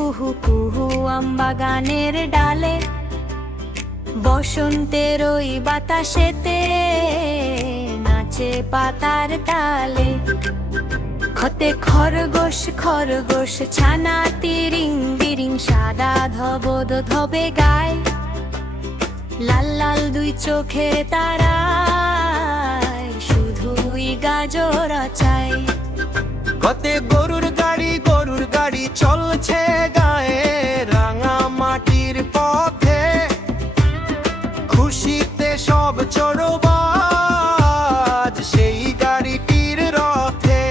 কুহু কুহু আমবাগানের ডালে, বসন্তের ওই বাতাসেতে নাচে পাতার তালে। খতে খরগোশ খরগোশ ছানা তিরিং বিরিং, সাদা ধবধ ধবে গায়, লাল লাল দুই চোখের তারায় শুধুই গাজর চাই। কতে গরুর গাড়ি চলছে গায়ে, রাঙা মাটির পথে, খুশিতে সব চড়বাজ সেই গাড়িটির রথে।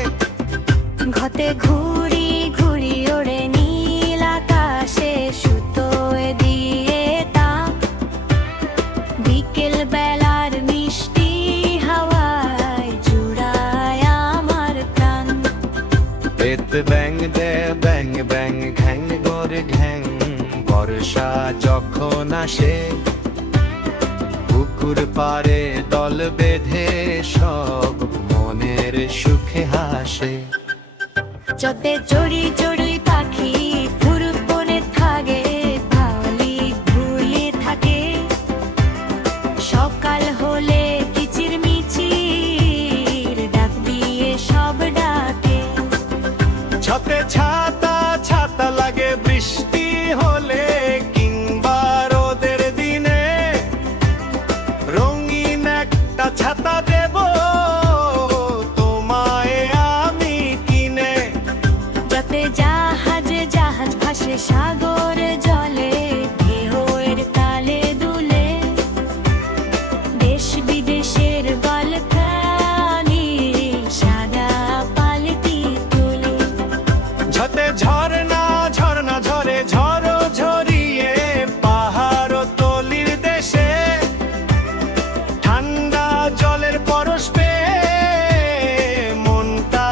ঘতে ঘুরি ঘুরি ওড়ে নীল আকাশে, সুতোয় দিয়ে তাক, বিকেল বেলার মিষ্টি হাওয়ায় জুড়ায় আমার প্রাণ। এতে ব্যাং দে ব্যাং ব্যাং ঘ্যাং গোরে ঘ্যাং, বর্ষা যখন আসে পুকুর পারে দল বেঁধে সব মনের সুখে হাসে। যতে চড়ি চড়ি পাখি ফুরুত বনে থাকে, ভালি ভুলে থাকে, সকাল হলে কিচির মিচির ডাক দিয়ে সব ডাকে। ছাতে ছাতা ছাতা লাগে বৃষ্টি হলে, কিংবা রোদের দিনে রঙিন একটা ছাতা দেব তোমায় আমি কিনে। যতে জাহাজ জাহাজ ভাসে সাগর জলে, ঢেউয়ের তালে দুলে, দেশ বিদেশের গল্প আমি সাদা পালটি তুলে। ঝতে ঝরনা ঝরনা ঝরে ঝড় ঝরিয়ে, পাহাড় তলির দেশে ঠান্ডা জলের পরশ পেয়ে মনটা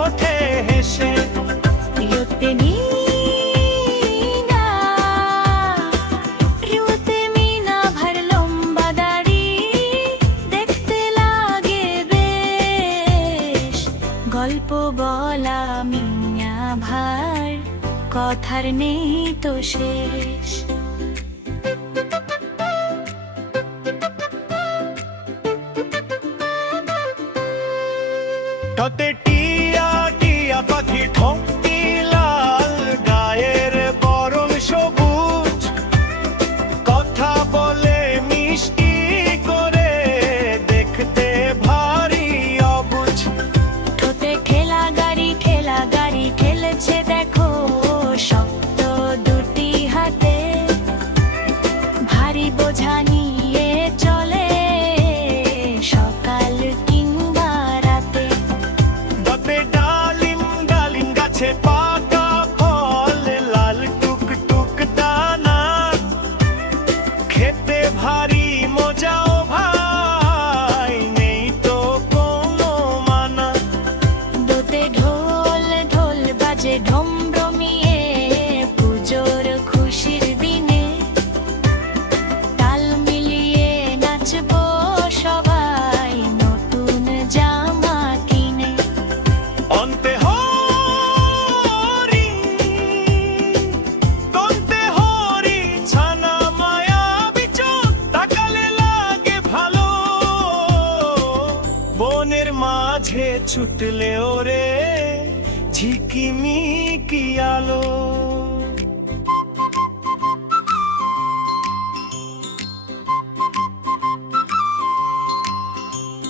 ওঠে হেসে। রিওতে মিনা, রিওতে মিনা ভর লম্বা দাড়ি, দেখতে লাগে বেশ, গল্প বলা মিয়া ভার, কথার নেই তো শেষ। ঠোঁটে টিয়া টিয়া পাখি ঠোঁটটি লাল, গায়ের বরণ সবুজ, কথা বলে মিষ্টি করে, দেখতে ভারী অবুঝ। ঠোঁটে ঠেলা গাড়ি ঠেলেছে দেখো, শক্ত দুটি হাতে, ভারী বোঝা নিয়ে চলে সকাল কিংবা রাতে। তবে ডালিম ডালিম গাছে পাকা ফল, লাল টুক টুক দানা, খেতে ভারী মজাও ভাই, নেই তো কোনো মানা। দোতে ঢোল ঢোল বাজে ঢমঢমিয়ে, পুজোর খুশির দিনে, তাল মিলিয়ে নাচবো সবাই নতুন জামা কিনে। অন্তে হরি তন্তে হরি, ছানা মায়া বিচোদ, তাকালে লাগে ভালো, বনের মাঝে ছুটলে ওরে ঝিকিমিকি আলো।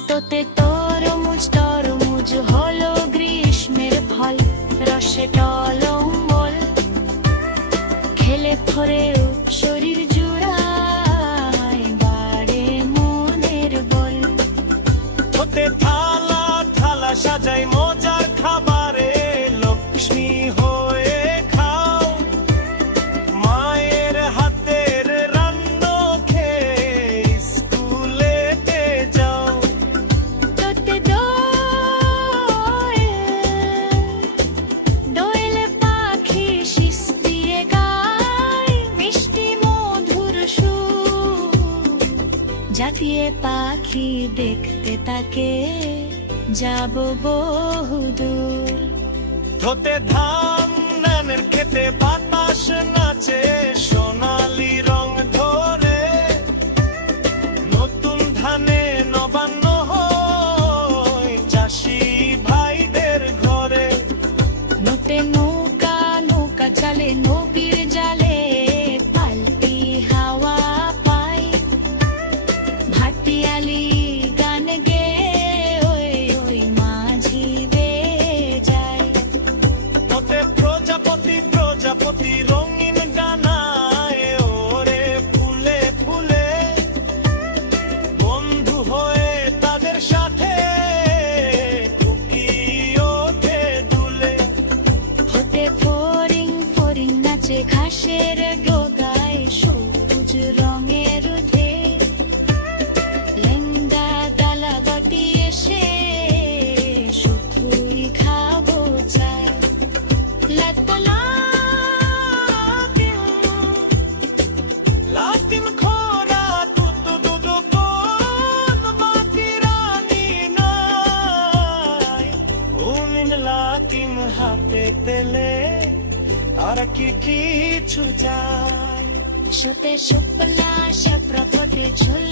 তোতে তরমুজ তরমুজ হলো গ্রীষ্মের ফল, রসে টলমল, খেলে পরে শরীর জুড়ায় বাড়ে মনের বল। হতে থালা থালা সাজাই মজার খাবারে, লক্ষ্মী হয়ে খাও, মায়ের হাতের রান্না খেয়ে স্কুলেতে যাও। তোতে দোয়েল পাখি শিস দিয়ে গায়, মিষ্টি মধুর সুর, জাতীয় পাখি দেখতে তাকে যাব বহুদূর। ধোতে ধান নানের খেতে বাতাস হাঁস নাচে সোনালি রং ধরে, নতুন ধানে নবান্ন হয় চাষি ভাইদের ঘরে। নোটে নৌকা নৌকা চালে নবীর জালে, পাল্টি হাওয়া পায় ভাটিয়ালি গান গে ওই ওই মাঝি বেয়ে যায়। ওতে প্রজাপতি প্রজাপতি রঙিন ডানায় ওরে ফুলে ফুলে, বন্ধু হয়ে তাদের সাথে খুকি ওঠে দুলে। হতে ফরিং ফরিং নাচে ঘাসের ডোগায়, সবুজ রঙের উঠে লেঙ্গা ডালা বাটি এসে শুধুই খাবো চায়। লাতিম খোরা তুতু দুদু কোন মাটি রানী নাই, উমিন লাতিম হাতে পেলে আর কি কিছু চাই। শোতে শুকলা সে প্রপটে ঝুল